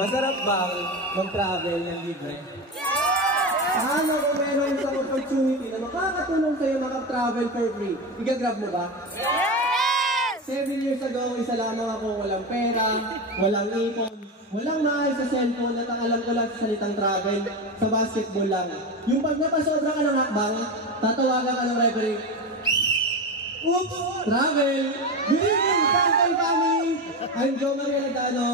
Masarap bang mag-travel ng libre? Paano kung meron isang opportunity na makakatulong sa'yo maka-travel for free? Igagrab mo ba? Yes! 7 years ago, isa lamang ako walang pera, walang ipon, walang maayos sa cellphone at ang alam ko lang sa salitang travel, sa basketball lang. Yung pag napasobra ka ng hakbang, tatawagan ka ng referee. Oops! Travel! Good evening, Sunday family! I'm Joe Maria Ladano.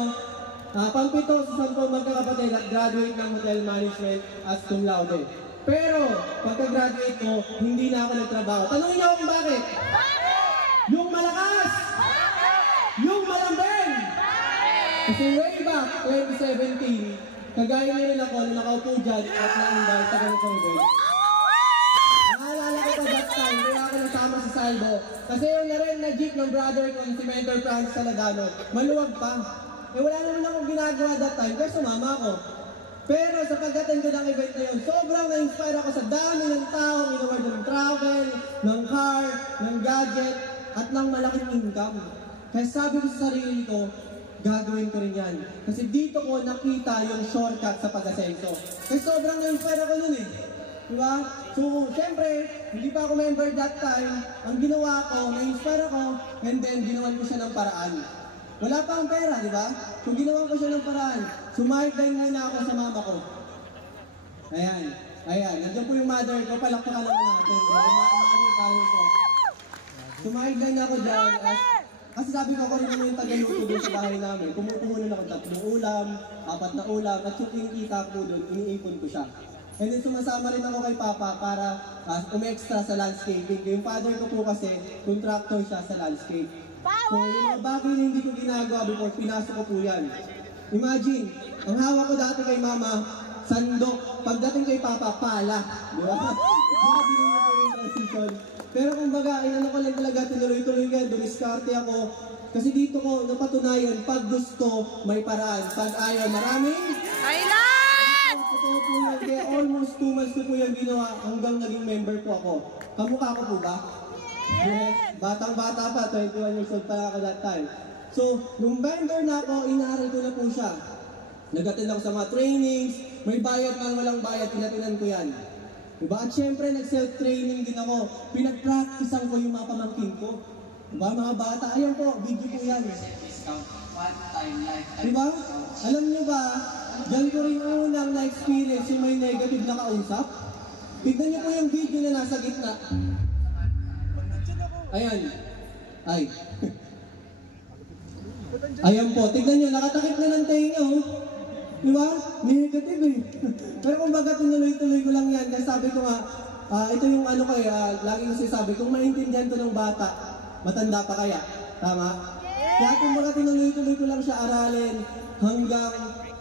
Pang-pito sa 10 magkakapatid at graduate ng hotel management as cum laude. Pero, pagka-graduate ko, hindi na ako nagtrabaho. Tanungin niyo ako kung bakit? Yung malakas! Yung malambing! Kasi way back 2017, kagaya niyo rin ako na nakaupo dyan at na-invite sa ganitong event. Naalala ko pa that time, kaya ako nasama sa Salvo. Kasi yung na rin na jeep ng brother ko, si Mentor Francis Saladano, maluwag pa. Eh wala naman akong ginagawa that time, kaya sumama ako. Pero sa pag-attend ko ng event na yun, sobrang na-inspire ako sa dami ng taong inaward ng travel, ng car, ng gadget, at ng malaking income. Kaya sabi ko sa sarili ko, gagawin ko rin yan. Kasi dito ko nakita yung shortcut sa pag-asenso. Kaya sobrang na-inspire ako nun eh. Diba? So, syempre, hindi pa ako member that time. Ang ginawa ko, na-inspire ako, and then ginawan ko siya ng paraan. Wala pa akong pera, di ba? So, ginawa ko siya ng paraan. Sumideline muna ako sa mama ko. Ayan. Ayan. Nandiyan po yung mother ko. Palakpakan naman natin. Sumideline ako dyan. Kasi sabi ko ako rin naman yung tagaluto doon sa bahay namin. Kumukuhunan ako 3 ulam, 4 na ulam, at yung kinikita ko doon, iniipon ko siya. And then sumasama rin ako kay Papa para umextra sa landscaping. Yung father ko po kasi, contractor siya sa landscape. So yung mga bagay na hindi ko ginagawa before, pinasok ko po yan. Imagine, ang hawak ko dati kay Mama, sandok. Pagdating kay Papa, pala. Di ba? Grabe niyo po yung transition. Pero kumbaga, inano ko lang talaga, tinuloy-tuloy nga, dumiskarte ako. Kasi dito ko napatunayan, pag gusto, may paraan. Pag ayaw, maraming Thailand! Totoo po yan, kaya almost 2 months ko po yung ginawa hanggang naging member po ako. Kamukha ko po ba? Yes. Batang-bata pa, 21 years old pa ako that time. So, nung member na ako, inaaral ko na po siya. Nag-attend ako sa mga trainings, may bayad man walang bayad, tinatinan ko yan. Diba? At syempre, nag-self-training din ako. Pinag-practicean ko yung mga pamangkin ko. Diba, mga bata? Ayan po, video po yan. Diba? Alam nyo ba, dyan ko rin unang na-experience yung may negative na kausap. Tignan nyo po yung video na nasa gitna. Ayan. Ay. Ayan po. Tignan nyo, nakatakip na ng tenga, oh. Diba? Negative eh. Pero kumbaga tinuloy-tuloy ko lang yan. Kasi sabi ko nga, ito yung ano ko eh, lagi ko sinasabi, kung maintindihan to ng bata, matanda pa kaya. Tama? Kaya kumbaga tinuloy-tuloy ko lang siya aralin hanggang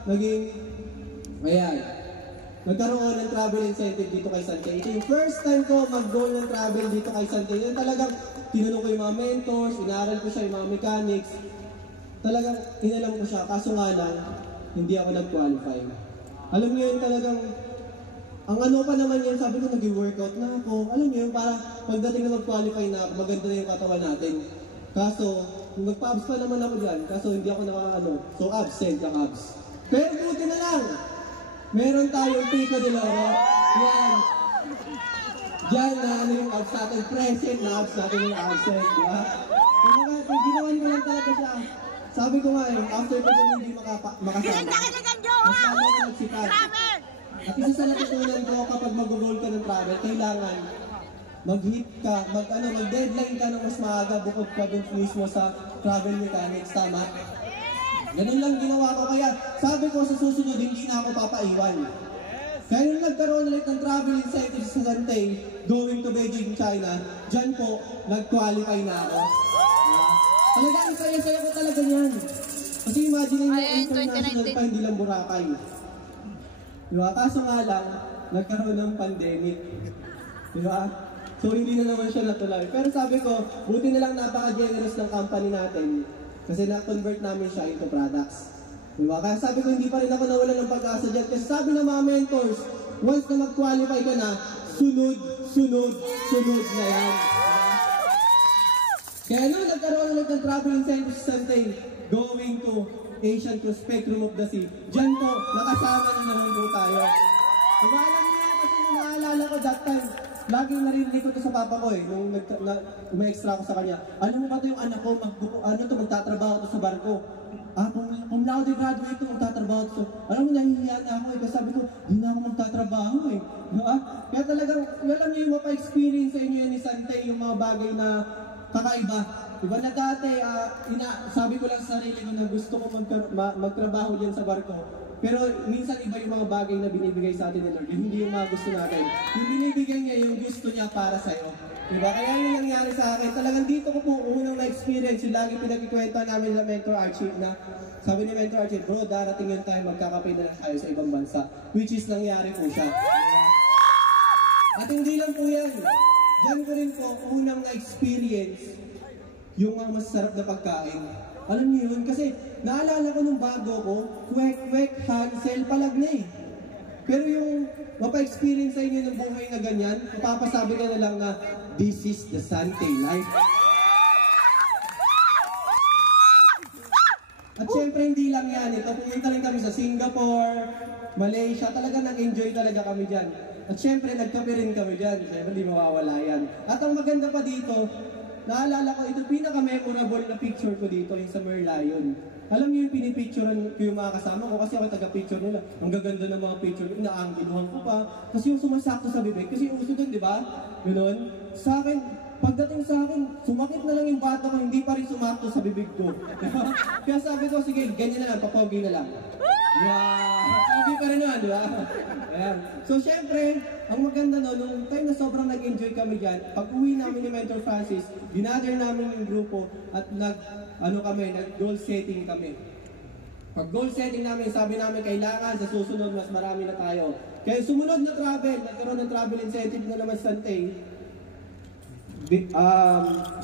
naging, ayan. Nagkaroon ng travel incentive dito kay Sante. Ito yung first time ko mag-goal ng travel dito kay Sante. Yung talagang tinanong ko yung mga mentors, inaral ko siya yung mga mechanics. Talagang inalam ko siya, kaso nga lang, hindi ako nag-qualify. Alam niyo yun talagang, ang ano pa naman yan, sabi ko nag-workout na ako. Alam niyo yun, para pagdating na mag-qualify na ako, maganda na yung katawan natin. Kaso, nagpa-abs pa naman ako dyan, kaso hindi ako nakakaano. So absent ang abs. Pero buti na lang! Meron tayong Pico de Loro. Yan. Diyan na ano yung abs natin. Present na abs natin yung absent. Diba? Kung ginawan ko lang talaga siya. Sabi ko nga yung after ko yung hindi makasama. Mas tama ko nagsikat. At isa sa natutunan ko kapag mag-goal ka ng travel, kailangan mag-hit ka, mag-deadline ka ng mas maaga bukod pa dun mismo sa travel mechanics. Tama? Ganun lang ginawa ko, kaya sabi ko sa susunod, hindi na ako papaiwan. Kaya nung nagkaroon ulit ng travel incentives sa Sante, going to Beijing, China, dyan po, nag-qualify na ako. Talagang saya-saya ko talaga yan. Kasi imagine nyo, international pa, hindi lang Boracay. Diba? Kaso nga lang, nagkaroon ng pandemic. Diba? So hindi na naman siya natuloy. Pero sabi ko, buti na lang napaka-generous ng company natin. Kasi na-convert namin siya into products. Diba? Kaya sabi ko, hindi pa rin ako nawalan ng pag-asa dyan. Kasi sabi ng mga mentors, once na mag-qualify ka na, sunod na yan. Kaya nung nagkaroon ulit ng travel incentives sa Sante, going to Asian to Spectrum of the Sea. Diyan po, nakasama na naman po tayo. Diba, alam niyo yan kasi nung naalala ko that time, laging narinig ko to sa papa ko nung uma-extra ko sa kanya. Ano mo ba to yung anak ko, magtatrabaho to sa barko. Kung laude graduate ko, magtatrabaho to. Alam mo, nahihiyan na ako kasi sabi ko, di na ako magtatrabaho Kaya talagang, alam niyo yung mapa-experience sa inyo yan ni Sante, yung mga bagay na kakaiba. Diba na dati, sabi ko lang sa sarili ko na gusto ko magtrabaho dyan sa barko. Pero minsan iba yung mga bagay na binibigay sa atin ni Lord. Hindi yung mga gusto natin. Yung binibigay niya, yung gusto niya para sa'yo. Diba? Kaya yung nangyari sa akin, talagang dito ko po unang na-experience. Yung lagi pinagkikwento namin sa Mentor Archie na sabi ni Mentor Archie, bro, darating yung time magkakapay na tayo sa ibang bansa. Which is nangyari po siya. At hindi lang po yan. Diyan ko rin po unang na-experience yung mga masarap na pagkain. Alam niyo yun? Kasi naalala ko nung bago ko, kwek-kwek, Hansel, palag na Pero yung mapa-experience sa inyo ng buhay na ganyan, mapapasabi ka na lang na, this is the Sante life. At syempre hindi lang yan. Pumunta rin kami sa Singapore, Malaysia, talaga nag-enjoy talaga kami dyan. At syempre nagkape rin kami dyan. Syempre di mawawala yan. At ang maganda pa dito, naalala ko, ito pinaka-memorable na picture ko dito, yung sa Merlion. Alam niyo yung pinipicturean ko yung mga kasama ko kasi ako taga-picture nila. Ang gaganda ng mga picture, inaanggiluhan ko pa. Kasi yung sumasakto sa bibig, kasi yung uso dun, di ba? Ganoon. Sa akin, pagdating sa akin, sumakit na lang yung bata ko, hindi pa rin sumakto sa bibig ko. Kaya sabi ko, sige, ganyan na lang, papogi na lang. Wow! Pogi pa rin naman, di ba? Ayan. So, syempre, ang maganda nung time na sobrang nag-enjoy kami dyan, pag uwi namin ni Mentor Francis, dinather namin yung grupo at nag-goal setting kami. Pag goal setting namin, sabi namin kailangan sa susunod mas marami na tayo. Kaya sumunod na travel, nagkaroon ng travel incentive na naman sa Sante.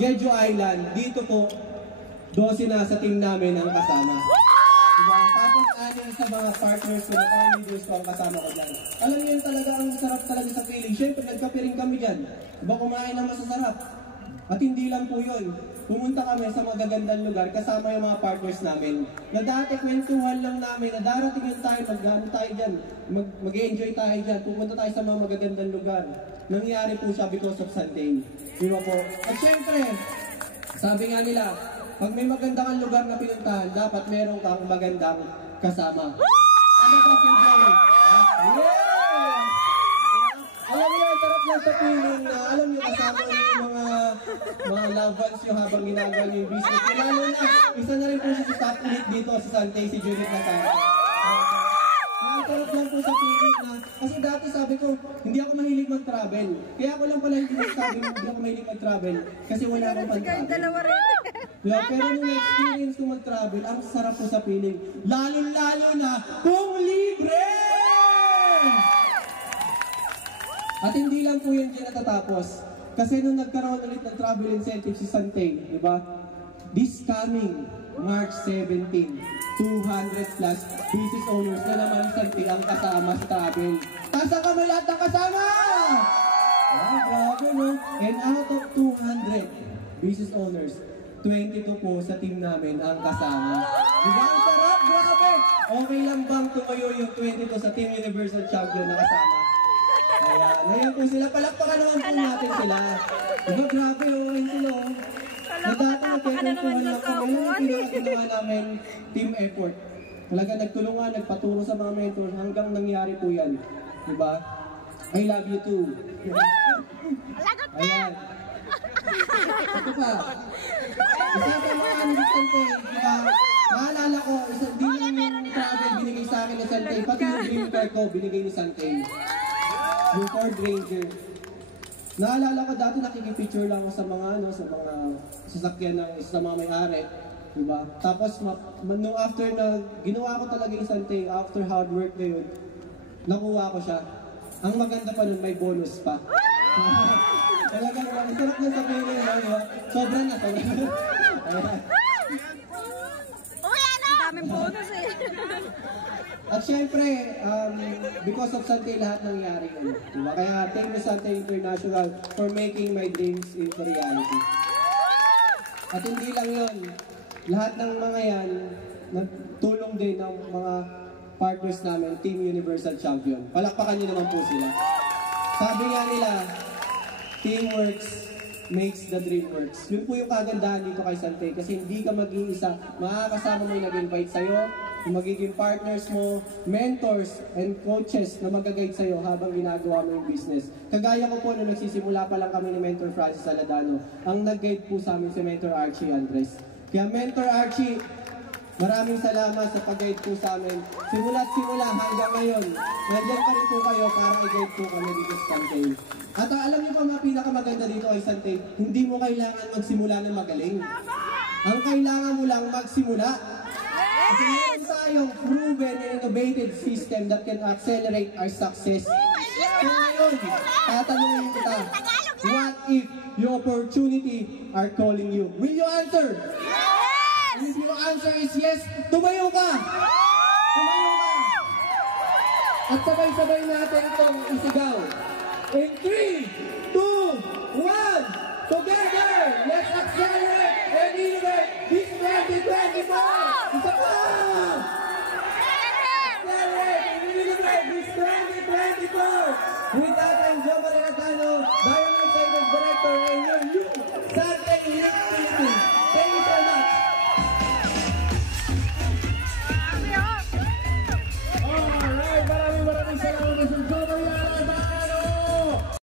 Jeju Island, dito po, 12 na sa team namin ang kasama. Diba? Tapos anin sa mga partners ko na leaders ko ang kasama ko dyan. Alam niyo talaga, ang sarap talaga sa feeling. Siyempre, nagkape rin kami dyan. Diba, kumain ng masasarap. At hindi lang po yun. Pumunta kami sa magagandang lugar kasama yung mga partners namin. Na dati kwentuhan lang namin na darating yung time, tayo dyan, mag-enjoy tayo dyan, pupunta tayo sa mga magagandang lugar. Nangyari po siya because of Sante. Diba po? At syempre, sabi nga nila, pag may maganda kang lugar na pinuntahan, dapat meron kang magandang kasama. Ano ba si Joey? Yeah! Alam niyo, sarap lang sa feeling na alam niyo kasama yung mga loved ones nyo habang ginagawa niyo yung business. Lalo na, isa na rin po siya sa top elite dito sa Sante, si Judith Natara. Sarap lang po sa feeling na, kasi dati sabi ko, hindi ako mahilig mag-travel. Kaya ako lang pala hindi sabi mo, hindi ako mahilig mag-travel. Kasi wala akong pag-travel. Pero nung experience ko mag-travel, ang sarap po sa feeling. Lalo-lalo na kung libre! At hindi lang po yan dyan natatapos. Kasi nung nagkaroon ulit ng travel incentive si Sante, di ba? This coming March 17, 200 plus business owners na naman Sante ang kasama sa travel. Tasa kami lahat ng kasama! Grabe no? And out of 200 business owners, 22 po sa team namin ang kasama. Diba ang sarap? Grabe! Okay lang bang tumayo yung 22 sa Team Universal Champion na kasama? Ayan po sila. Palakpakan naman po natin sila. Diba grabe okay sila. Nadata nagkakwentuhan lang po. Ngayon yung pinakaginawa namin team effort. Talaga nagtulungan, nagpaturo sa mga mentor hanggang nangyari po yan. Diba? I love you too. Ayan. Ito pa. Isa sa mga Sante, diba? Naalala ko, di lang yung travel binigay sa akin ni Sante, pati yung dream car ko binigay ni Sante. Yung Ford Ranger. Naalala ko dati nakikipicture lang ako sa mga sasakyan ng isa sa mga may-ari. Diba? Tapos, nung after na ginawa ko talaga yung Sante, after hard work na yun, nakuha ko siya. Ang maganda pa nun, may bonus pa. Talagang, ang sarap na sabihin na yun, sobra na. Ang daming bonus eh. At syempre, because of Sante, lahat nangyari yun. Diba? Kaya, thank you Sante International for making my dreams into reality. At hindi lang yun. lahat ng mga yan, nagtulong din ng mga partners namin, Team Universal Champion. Palakpakan niyo naman po sila. Sabi nga nila, teamwork makes the dream works. Yun po yung kagandahan dito kay Sante kasi hindi ka mag-iisa. Makakasama mo yung nag-invite sa'yo, yung magiging partners mo, mentors and coaches na mag-guide sa'yo habang ginagawa mo yung business. Kagaya ko po nung nagsisimula pa lang kami ni Mentor Francis Aladano, ang nag-guide po sa amin si Mentor Archie Andres. Kaya Mentor Archie, maraming salamat sa pag-guide po sa amin. Simula't simula hanggang ngayon, nandiyan pa rin po kayo para i-guide po kami dito sa Sante. At alam niyo pa mga pinakamaganda dito kay Sante, hindi mo kailangan magsimula ng magaling. Ang kailangan mo lang magsimula. Kasi meron tayong proven and innovative system that can accelerate our success. So ngayon, tatanungin kita, what if your opportunity are calling you? Will you answer? Yes! And if your answer is yes, tumayo ka! Tumayo ka! At sabay-sabay natin itong isigaw. In 3, 2, 1, together, let's accelerate and innovate this 2024! Isa pa! Accelerate and innovate this 2024! With that, I'm Joe Marinatano, Diamond Executive Director, and your new